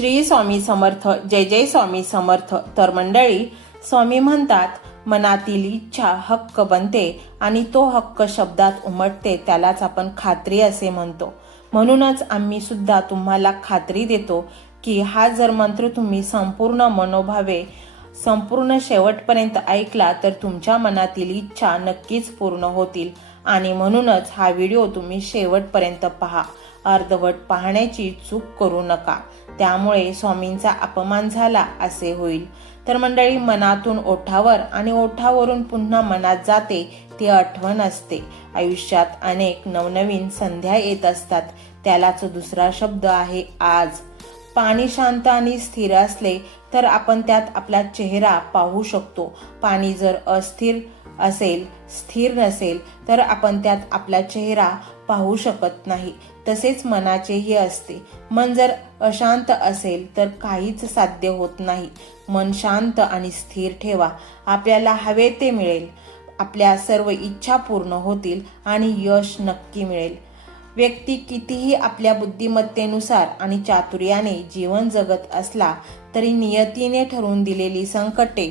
श्री स्वामी समर्थ. जय जय स्वामी समर्थ. तर मंडळी, स्वामी म्हणतात मनातील इच्छा हक्क बनते आणि तो हक्क शब्दात उमटते, त्यालाच आपण खात्री असे म्हणतो. म्हणूनच आम्ही सुद्धा तुम्हाला खात्री देतो की हा जर मंत्र तुम्ही संपूर्ण मनोभावे संपूर्ण शेवटपर्यंत ऐकला तर तुमच्या मनातील इच्छा नक्कीच पूर्ण होतील. आणि म्हणूनच हा व्हिडिओ तुम्ही शेवटपर्यंत पहा. अर्धवट पाहण्याची चूक करू नका, त्यामुळे स्वामींचा अपमान झाला असे होईल. तर मंडळी, मनातून ओठावर आणि ओठावरून पुन्हा मनात जाते ती आठवण असते. आयुष्यात अनेक नवनवीन संध्या येत असतात, त्यालाच दुसरा शब्द आहे आज. पाणी शांत आणि स्थिर असले तर आपण त्यात आपला चेहरा पाहू शकतो. पाणी जर अस्थिर असेल, स्थिर नसेल तर आपण त्यात आपला चेहरा पाहू शकत नाही. तसेच मनाचेही असते. मन जर अशांत असेल तर काहीच साध्य होत नाही. मन शांत आणि स्थिर ठेवा, आपल्याला हवे ते मिळेल. आपल्या सर्व इच्छा पूर्ण होतील आणि यश नक्की मिळेल. व्यक्ती कितीही आपल्या बुद्धिमत्तेनुसार आणि चातुर्याने जीवन जगत असला तरी नियतीने ठरवून दिलेली संकटे,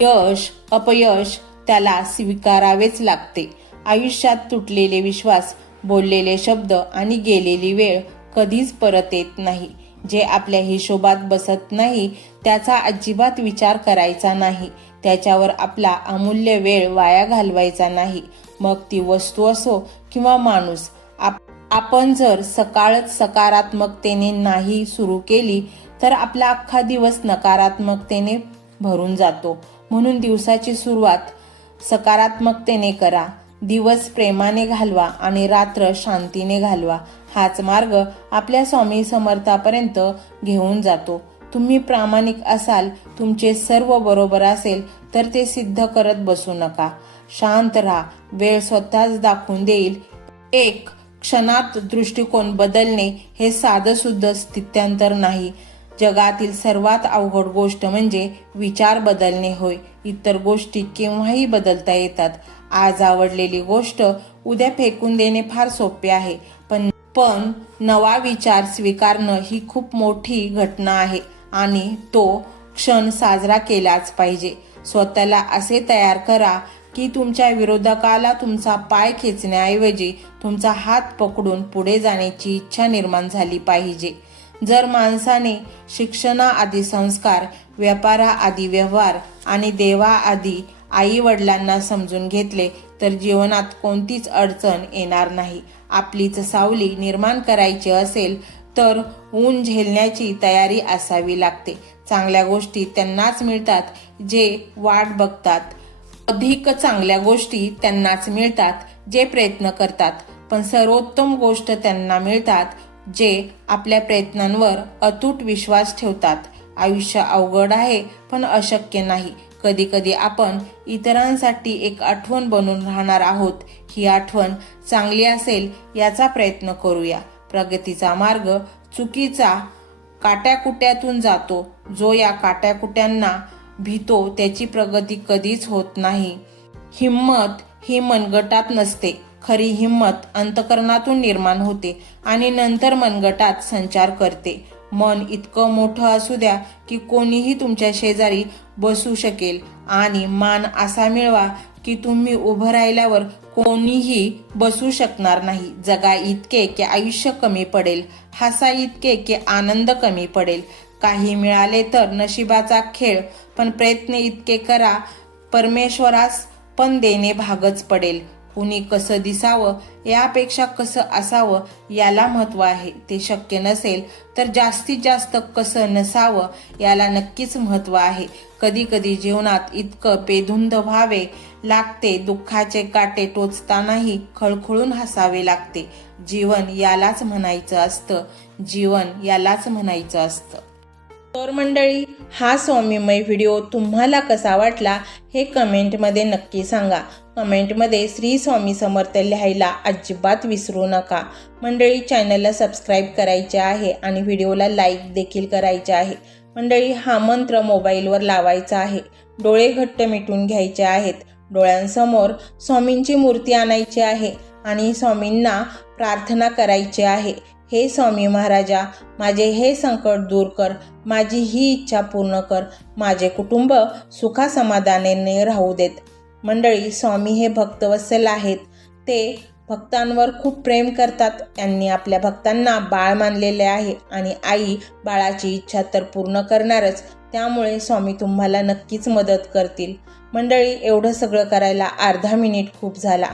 यश अपयश त्याला स्वीकारावेच लागते. आयुष्यात तुटलेले विश्वास, बोललेले शब्द आणि गेलेली वेळ कधीच परत येत नाही. जे आपल्या हिशोबात बसत नाही त्याचा अजिबात विचार करायचा नाही. त्याच्यावर आपला अमूल्य वेळ वाया घालवायचा नाही. मग ती वस्तू असो किंवा माणूस. आपण जर सकाळच सकारात्मकतेने नाही सुरू केली तर आपला अख्खा दिवस नकारात्मकतेने भरून जातो. म्हणून दिवसाची सुरुवात सकारात्मकतेने करा. दिवस प्रेमाने घालवा आणि रात्र शांतीने घालवा. हाच मार्ग आपल्या स्वामी समर्थापर्यंत घेऊन जातो. तुम्ही प्रामाणिक असाल, तुमचे सर्व बरोबर असेल तर ते सिद्ध करत बसू नका. शांत राहा, वेळ स्वतःच दाखवून देईल. एक क्षणात दृष्टिकोन बदलणे हे साधं सुद्धा स्थित्यांतर नाही. जगातील सर्वात अवघड गोष्ट म्हणजे विचार बदलणे होय. इतर गोष्टी केव्हाही बदलता येतात. आज आवडलेली गोष्ट उद्या फेकून देणे फार सोपे आहे, पण नवा विचार स्वीकारणं ही खूप मोठी घटना आहे आणि तो क्षण साजरा केलाच पाहिजे. स्वतःला असे तयार करा की तुमच्या विरोधकाला तुमचा पाय खेचण्याऐवजी तुमचा हात पकडून पुढे जाण्याची इच्छा निर्माण झाली पाहिजे. जर माणसाने शिक्षणाआधी संस्कार, व्यापाराआधी व्यवहार आणि देवाआधी आई वडिलांना समजून घेतले तर जीवनात कोणतीच अडचण येणार नाही. आपलीच सावली निर्माण करायची असेल तर ऊन झेलण्याची तयारी असावी लागते. चांगल्या गोष्टी त्यांनाच मिळतात जे वाट बघतात. अधिक चांगल्या गोष्टी त्यांनाच मिळतात जे प्रयत्न करतात. पण सर्वोत्तम गोष्ट त्यांना मिळतात जे आपल्या प्रयत्नांवर अतूट विश्वास ठेवतात. आयुष्य अवघड आहे पण अशक्य नाही. कधी कधी आपण इतरांसाठी एक आठवण बनून राहणार आहोत. ही आठवण चांगली असेल याचा प्रयत्न करूया. प्रगतीचा मार्ग चुकीचा काट्याकुट्यातून जातो. जो या काट्याकुट्यांना भीतो त्याची प्रगती कधीच होत नाही. हिम्मत ही मनगटात नसते. खरी हिम्मत अंतकरणातून निर्माण होते आणि नंतर मनगटात संचार करते. मन इतकं मोठं असू द्या की कोणीही तुमच्या शेजारी बसू शकेल आणि मान असा मिळवा की तुम्ही उभं राहिल्यावर कोणीही बसू शकणार नाही. जगा इतके की आयुष्य कमी पडेल. हसा इतके की आनंद कमी पडेल. काही मिळाले तर नशिबाचा खेळ, पण प्रयत्न इतके करा परमेश्वरास पण देणे भागच पडेल. कुणी कसं दिसावं यापेक्षा कसं असावं याला महत्त्व आहे. ते शक्य नसेल तर जास्तीत जास्त कसं नसावं याला नक्कीच महत्त्व आहे. कधी कधी जीवनात इतकं बेधुंद व्हावे लागते, दुःखाचे काटे टोचतानाही खळखळून हसावे लागते. जीवन यालाच म्हणायचं असतं. जीवन यालाच म्हणायचं असतं. तर मंडळी, हा स्वामीमय व्हिडिओ तुम्हाला कसा वाटला हे कमेंटमध्ये नक्की सांगा. कमेंटमध्ये श्री स्वामी समर्थ लिहायला अजिबात विसरू नका. मंडळी, चॅनलला सबस्क्राईब करायचे आहे आणि व्हिडिओला लाईक देखील करायचे आहे. मंडळी, हा मंत्र मोबाईलवर लावायचा आहे. डोळे घट्ट मिटून घ्यायचे आहेत. डोळ्यांसमोर स्वामींची मूर्ती आणायची आहे आणि स्वामींना प्रार्थना करायची आहे हे स्वामी महाराजा, माझे हे संकट दूर कर, माझी ही इच्छा पूर्ण कर, माझे कुटुंब सुखासमाधानाने राहू देत. मंडळी, स्वामी हे भक्तवत्सल आहेत. ते भक्तांवर खूप प्रेम करतात. त्यांनी आपल्या भक्तांना बाळ मानलेले आहे आणि आई बाळाची इच्छा तर पूर्ण करणारच. त्यामुळे स्वामी तुम्हाला नक्कीच मदत करतील. मंडळी, एवढं सगळं करायला अर्धा मिनिट खूप झाला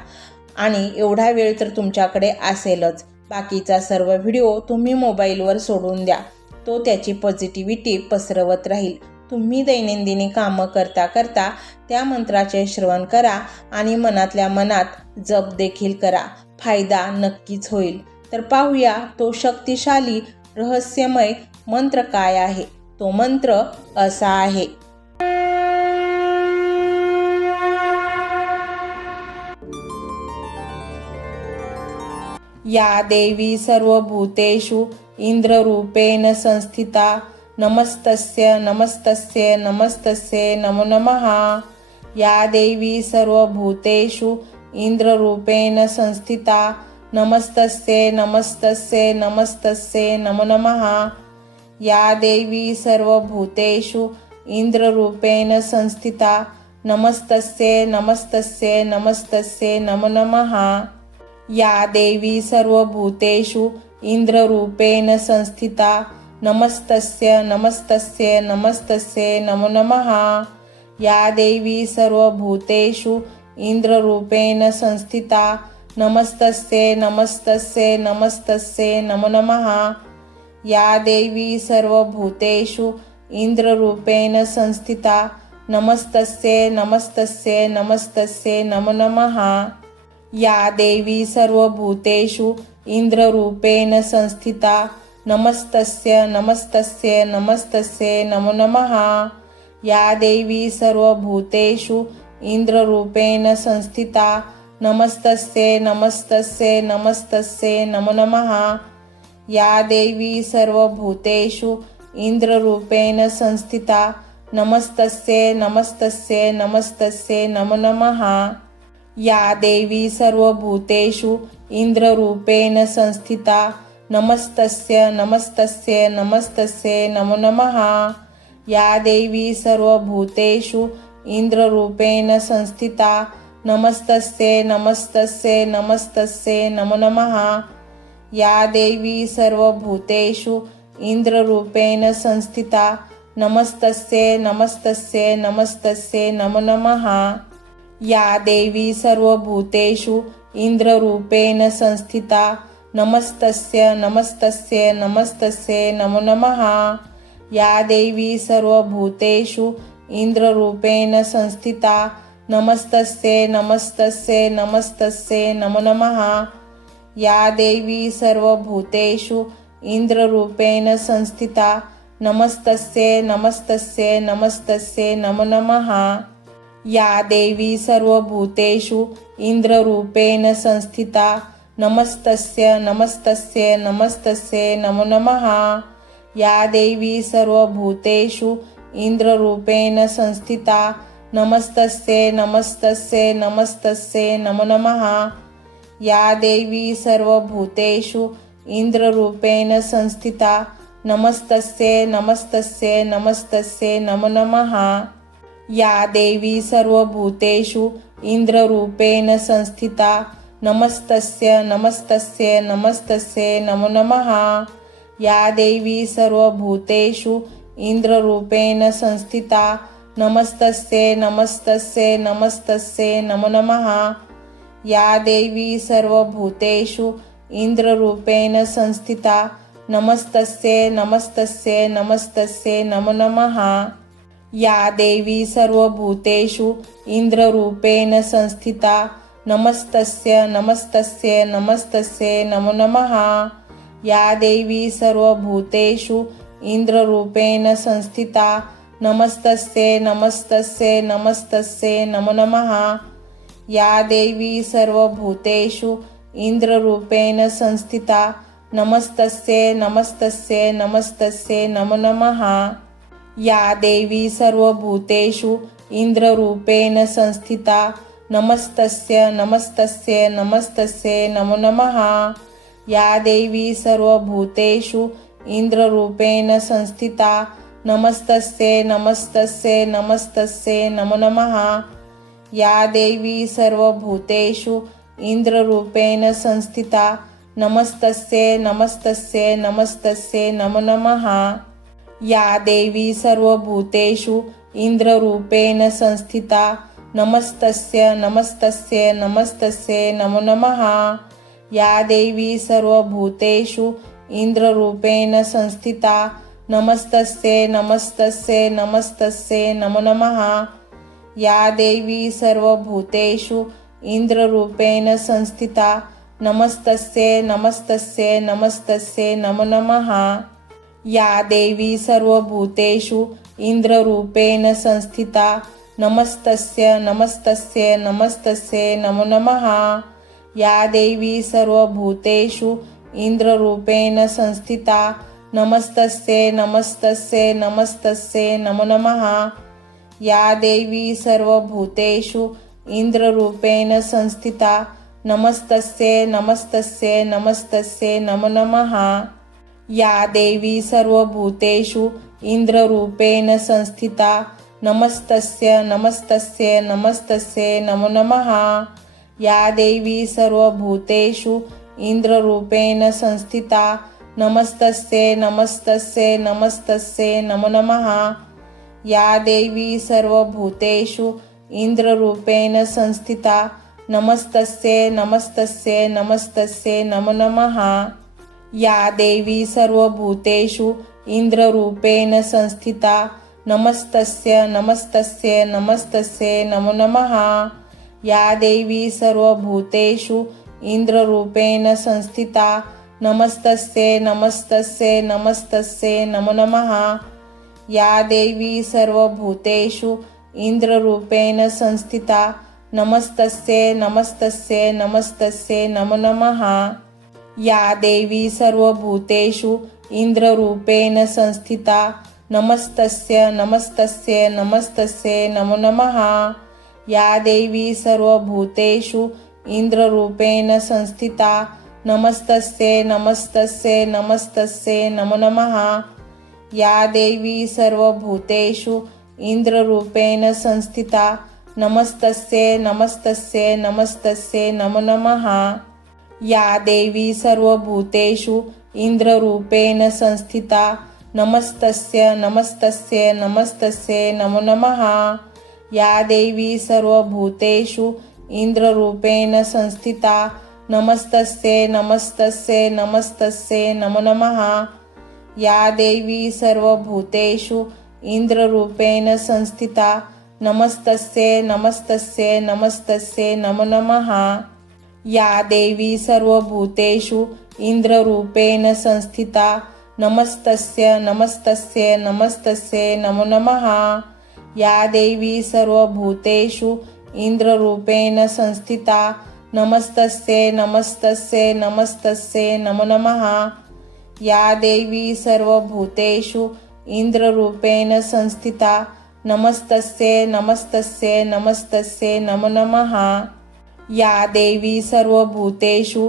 आणि एवढा वेळ तर तुमच्याकडे असेलच. बाकीचा सर्व व्हिडिओ तुम्ही मोबाईलवर सोडून द्या. तो त्याची पॉझिटिव्हिटी पसरवत राहील. तुम्ही दैनंदिनी कामं करता करता त्या मंत्राचे श्रवण करा आणि मनातल्या मनात जप देखील करा. फायदा नक्कीच होईल. तर पाहूया तो शक्तिशाली रहस्यमय मंत्र काय आहे. तो मंत्र असा आहे. या देवी सर्वभूतेषु इंद्ररूपेण संस्थिता नमस्तस्य नमस्तस्य नमस्तस्य नमो नमः. या देवी सर्वभूतेषु इंद्ररूपेण संस्थिता नमस्तस्य नमस्तस्य नमस्तस्य नमो नमः. या देवी सर्वभूतेषु इंद्ररूपेण संस्थिता नमस्तस्य नमस्तस्य नमस्तस्य नमो नमः. या देवी सर्वभूतेषु इंद्ररूपेण संस्थिता नमस्तस्य नमस्तस्य नमस्तस्य नमो नमः. या देवी सर्वभूतेषु इंद्ररूपेण संस्थिता नमस्तस्य नमस्तस्य नमस्तस्य नमो नमः. या देवी सर्वभूतेषु इंद्ररूपेण संस्थिता नमस्तस्य नमस्तस्य नमस्तस्य नमो नमः. या देवी सर्वभूतेषु इंद्ररूपेण संस्थिता नमस्तस्य नमस्तस्य नमस्तस्य नमो नमः. या देवी सर्वभूतेषु इंद्ररूपेण संस्थिता नमस्तस्य नमस्तस्य नमस्तस्य नमो नमः. या देवी सर्वभूतेषु इंद्ररूपेण संस्थिता नमस्तस्य नमस्तस्य नमस्तस्य नमो नमः. या देवी सर्वभूतेषु इंद्ररूपेण संस्थिता नमस्तस्य नमस्तस्य नमस्तस्य नमो नमः. या देवी सर्वभूतेषु इंद्ररूपेण संस्थिता नमस्तस्य नमस्तस्य नमस्तस्य नमो नमः. या देवी सर्वभूतेषु इंद्ररूपेण संस्थिता नमस्तस्य नमस्तस्य नमस्तस्य नमो नमः. या देवी सर्वभूतेषु इंद्ररूपेण संस्थिता नमस्तस्य नमस्तस्य नमस्तस्य नमो नमः. या देवी सर्वभूतेषु इंद्ररूपेण संस्थिता नमस्तस्य नमस्तस्य नमस्तस्य नमो नमः. या देवी सर्वभूतेषु इंद्ररूपेण संस्थिता नमस्तस्य नमस्तस्य नमस्तस्य नमो नमः. या देवी सर्वभूतेषु इंद्ररूपेण संस्थिता नमस्तस्य नमस्तस्य नमस्तस्य नमो नमः. या देवी सर्वभूतेषु इंद्ररूपेण संस्थिता नमस्तस्य नमस्तस्य नमस्तस्य नमो नमः. या देवी सर्वभूतेषु इंद्ररूपेण संस्थिता नमस्तस्य नमस्तस्य नमस्तस्य नमो नमः. या देवी सर्वभूतेषु इंद्ररूपेण संस्थिता नमस्तस्य नमस्तस्य नमस्तस्य नमो नमः. या देवी सर्वभूतेषु इंद्ररूपेण संस्थिता नमस्तस्य नमस्तस्य नमस्तस्य नमो नमः. या देवी सर्वभूतेषु इंद्ररूपेण संस्थिता नमस्तस्य नमस्तस्य नमस्तस्य नमो नमः. या देवी सर्वभूतेषु इंद्ररूपेण संस्थिता नमस्तस्य नमस्तस्य नमस्तस्य नमो नमः. या देवी सर्वभूतेषु इंद्ररूपेण संस्थिता नमस्तस्य नमस्तस्य नमस्तस्य नमो नमः. या देवी सर्वभूतेषु इंद्ररूपेण संस्थिता नमस्तस्य नमस्तस्य नमस्तस्य नमो नमः. या देवी सर्वभूतेषु इंद्ररूपेण संस्थिता नमस्तस्य नमस्तस्य नमस्तस्य नमो नमः. या देवी सर्वभूतेषु इंद्ररूपेण संस्थिता नमस्तस्यै नमस्तस्यै नमस्तस्यै नमो नमः। या देवी सर्वभूतेषु इंद्ररूपेण संस्थिता नमस्तस्यै नमस्तस्यै नमस्तस्यै नमो नमः। या देवी सर्वभूतेषु इंद्ररूपेण संस्थिता नमस्तस्यै नमस्तस्यै नमस्तस्यै नमो नमः। या देवी सर्वभूतेषु इंद्ररूपेण संस्थिता नमस्तस्यै नमस्तस्यै नमस्तस्यै नमो नमः। या देवी सर्वभूतेषु इंद्ररूपेण संस्थिता नमस्तस्यै नमस्तस्यै नमस्तस्यै नमो नमः। या देवी सर्वभूतेषु इंद्ररूपेण संस्थिता नमस्तस्यै नमस्तस्यै नमस्तस्यै नमो नमः। या देवी सर्वभूतेषु इंद्ररूपेण संस्थिता नमस्तस्यै नमस्तस्यै नमस्तस्यै नमो नमः। या देवी सर्वभूतेषु इंद्ररूपेण संस्थिता नमस्तस्यै नमस्तस्यै नमस्तस्यै नमो नमः। या देवी सर्वभूतेषु इंद्ररूपेण संस्थिता नमस्तस्यै नमस्तस्यै नमस्तस्यै नमो नमः। या देवी सर्वभूतेषु इंद्ररूपेण संस्थिता नमस्तस्यै नमस्तस्यै नमस्तस्यै नमो नमः। या देवी सर्वभूतेषु इंद्ररूपेण संस्थिता नमस्तस्यै नमस्तस्यै नमस्तस्यै नमो नमः। या देवी सर्वभूतेषु इंद्ररूपेण संस्थिता नमस्तस्यै नमस्तस्यै नमस्तस्यै नमो नमः। या देवी सर्वभूतेषु इंद्ररूपेण संस्थिता नमस्तस्यै नमस्तस्यै नमस्तस्यै नमो नमः। या देवी सर्वभूतेषु इंद्ररूपेण संस्थिता नमस्तस्यै नमस्तस्यै नमस्तस्यै नमो नमः। या देवी सर्वभूतेषु इंद्ररूपेण संस्थिता नमस्तस्यै नमस्तस्यै नमस्तस्यै नमो नमः। या देवी सर्वभूतेषु इंद्ररूपेण संस्थिता नमस्तस्यै नमस्तस्यै नमस्तस्यै नमो नमः। या देवी सर्वभूतेषु इंद्ररूपेण संस्थिता नमस्तस्यै नमस्तस्यै नमस्तस्यै नमो नमः। या देवी सर्वभूतेषु इंद्ररूपेण संस्थिता नमस्तस्यै नमस्तस्यै नमस्तस्यै नमो नमः। या देवी सर्वभूतेषु इंद्ररूपेण संस्थिता नमस्तस्यै नमस्तस्यै नमस्तस्यै नमो नमः। या देवी सर्वभूतेषु इंद्ररूपेण संस्थिता नमस्तस्यै नमस्तस्यै नमस्तस्यै नमो नमः। या देवी सर्वभूतेषु इंद्ररूपेण संस्थिता नमस्तस्यै नमस्तस्यै नमस्तस्यै नमो नमः। या देवी सर्वभूतेषु इंद्ररूपेण संस्थिता नमस्तस्यै नमस्तस्यै नमस्तस्यै नमो नमः। या देवी सर्वभूतेषु इंद्ररूपेण संस्थिता नमस्तस्यै नमस्तस्यै नमस्तस्यै नमो नमः। या देवी सर्वभूतेषु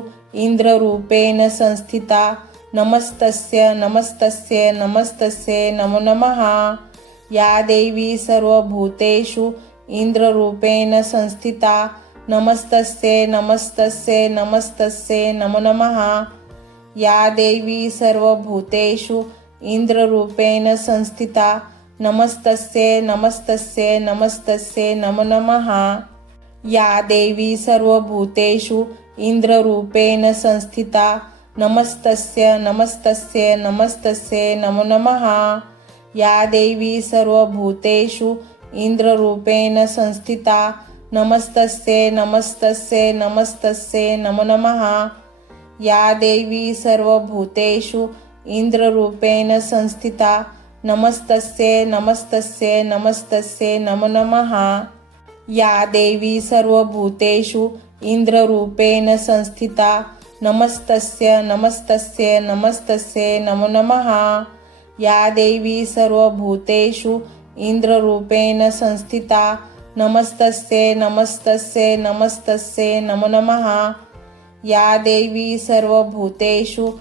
इंद्ररूपेण संस्थिता नमस्तस्यै नमस्तस्यै नमस्तस्यै नमो नमः। या देवी सर्वभूतेषु इंद्ररूपेण संस्थिता नमस्तस्यै नमस्तस्यै नमस्तस्यै नमो नमः। या देवी सर्वभूतेषु इंद्ररूपेण संस्थिता नमस्तस्यै नमस्तस्यै नमस्तस्यै नमो नमः। या देवी सर्वभूतेषु इंद्ररूपेण संस्थिता नमस्तस्यै नमस्तस्यै नमस्तस्यै नमो नमः। या देवी सर्वभूतेषु इंद्ररूपेण संस्थिता नमस्तस्यै नमस्तस्यै नमस्तस्यै नमो नमः। या देवी सर्वभूतेषु इंद्ररूपेण संस्थिता नमस्तस्यै नमस्तस्यै नमस्तस्यै नमो नमः। या देवी सर्वभूतेषु इंद्ररूपेण संस्थिता नमस्तस्यै नमस्तस्यै नमस्तस्यै नमो नमः। या देवी सर्वभूतेषु इंद्ररूपेण संस्थिता नमस्तस्यै नमस्तस्यै नमस्तस्यै नमो नमः। या देवी सर्वभूतेषु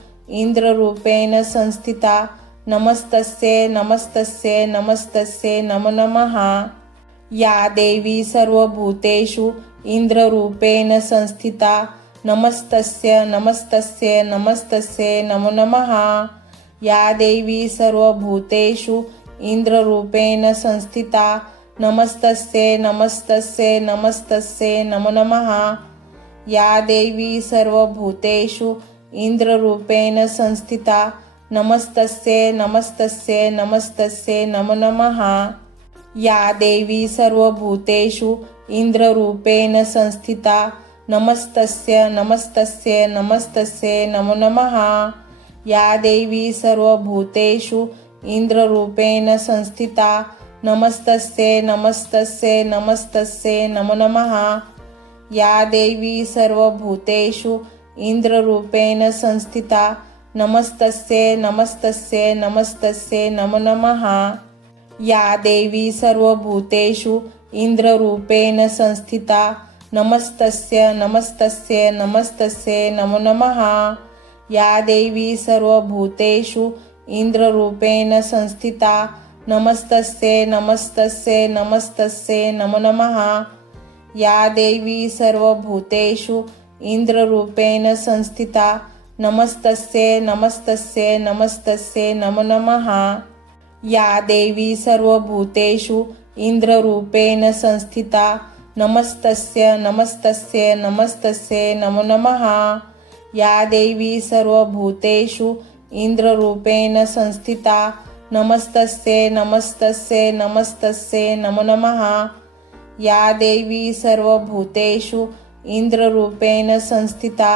इंद्ररूपेण संस्थिता नमस्तस्यै नमस्तस्यै नमस्तस्यै नमो नमः। या देवी सर्वभूतेषु इंद्ररूपेण संस्थिता नमस्तस्यै नमस्तस्यै नमस्तस्यै नमो नमः। या देवी सर्वभूतेषु इंद्ररूपेण संस्थिता नमस्तस्यै नमस्तस्यै नमस्तस्यै नमो नमः। या देवी सर्वभूतेषु इंद्ररूपेण संस्थिता नमस्तस्यै नमस्तस्यै नमस्तस्यै नमो नमः। या देवी सर्वभूतेषु इंद्ररूपेण संस्थिता नमस्तस्यै नमस्तस्यै नमस्तस्यै नमो नमः। या देवी सर्वभूतेषु इंद्ररूपेण संस्थिता नमस्तस्यै नमस्तस्यै नमस्तस्यै नमो नमः। या देवी सर्वभूतेषु इंद्ररूपेण संस्थिता नमस्तस्यै नमस्तस्यै नमस्तस्यै नमो नमः। या देवी सर्वभूतेषु इंद्ररूपेण संस्थिता नमस्तस्यै नमस्तस्यै नमस्तस्यै नमो नमः। या देवी सर्वभूतेषु इंद्ररूपेण संस्थिता नमस्तस्यै नमस्तस्यै नमस्तस्यै नमो नमः। या देवी सर्वभूतेषु इंद्ररूपेण संस्थिता नमस्तस्यै नमस्तस्यै नमस्तस्यै नमो नमः। या देवी सर्वभूतेषु इंद्ररूपेण संस्थिता नमस्तस्यै नमस्तस्यै नमस्तस्यै नमो नमः। या देवी सर्वभूतेषु इंद्ररूपेण संस्थिता नमस्तस्यै नमस्तस्यै नमस्तस्यै नमो नमः। या देवी सर्वभूतेषु इंद्ररूपेण संस्थिता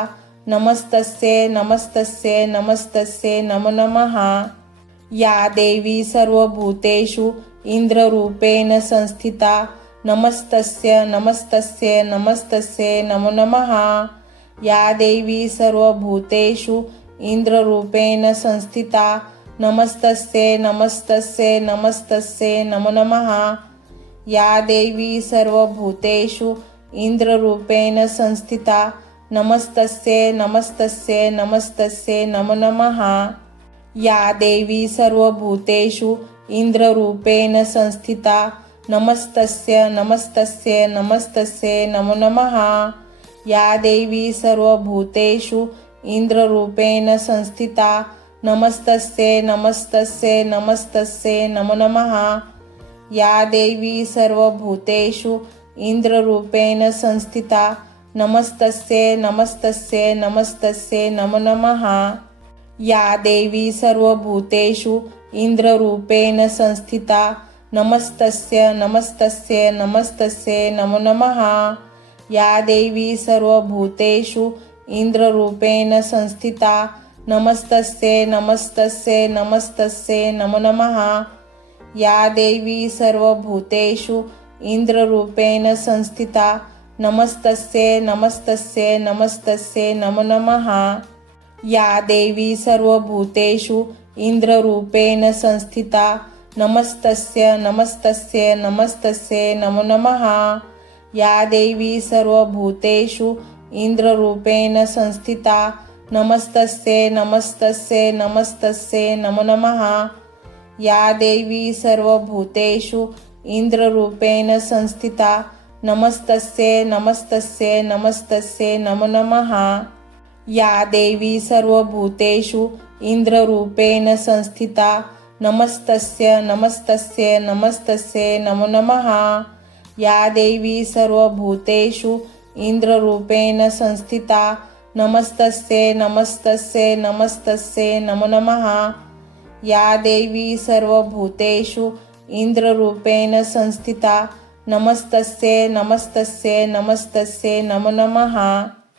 नमस्तस्यै नमस्तस्यै नमस्तस्यै नमो नमः। या देवी सर्वभूतेषु इंद्ररूपेण संस्थिता नमस्तस्यै नमस्तस्यै नमस्तस्यै नमो नमः। या देवी सर्वभूतेषु इंद्ररूपेण संस्थिता नमस्तस्यै नमस्तस्यै नमस्तस्यै नमो नमः। या देवी सर्वभूतेषु इंद्ररूपेण संस्थिता नमस्तस्यै नमस्तस्यै नमस्तस्यै नमो नमः। या देवी सर्वभूतेषु इंद्ररूपेण संस्थिता नमस्तस्यै नमस्तस्यै नमस्तस्यै नमो नमः। या देवी सर्वभूतेषु इंद्ररूपेण संस्थिता नमस्तस्यै नमस्तस्यै नमस्तस्यै नमो नमः। या देवी सर्वभूतेषु इंद्ररूपेण संस्थिता नमस्तस्यै नमस्तस्यै नमस्तस्यै नमो नमः। या देवी सर्वभूतेषु इंद्ररूपेण संस्थिता नमस्तस्यै नमस्तस्यै नमस्तस्यै नमो नमः। या देवी सर्वभूतेषु इंद्ररूपेण संस्थिता नमस्तस्यै नमस्तस्यै नमस्तस्यै नमो नमः। या देवी सर्वभूतेषु इंद्ररूपेण संस्थिता नमस्तस्यै नमस्तस्यै नमस्तस्यै नमो नमः। या देवी सर्वभूतेषु इंद्ररूपेण संस्थिता नमस्तस्यै नमस्तस्यै नमस्तस्यै नमो नमः। या देवी सर्वभूतेषु इंद्ररूपेण संस्थिता नमस्तस्यै नमस्तस्यै नमस्तस्यै नमो नमः। या देवी सर्वभूतेषु इंद्ररूपेण संस्थिता नमस्तस्यै नमस्तस्यै नमस्तस्यै नमो नमः। या देवी सर्वभूतेषु इंद्ररूपेण संस्थिता नमस्तस्यै नमस्तस्यै नमस्तस्यै नमो नमः। या देवी सर्वभूतेषु इंद्ररूपेण संस्थिता नमस्तस्यै नमस्तस्यै नमस्तस्यै नमो नमः। या देवी सर्वभूतेषु इंद्ररूपेण संस्थिता नमस्तस्यै नमस्तस्यै नमस्तस्यै नमो नमः।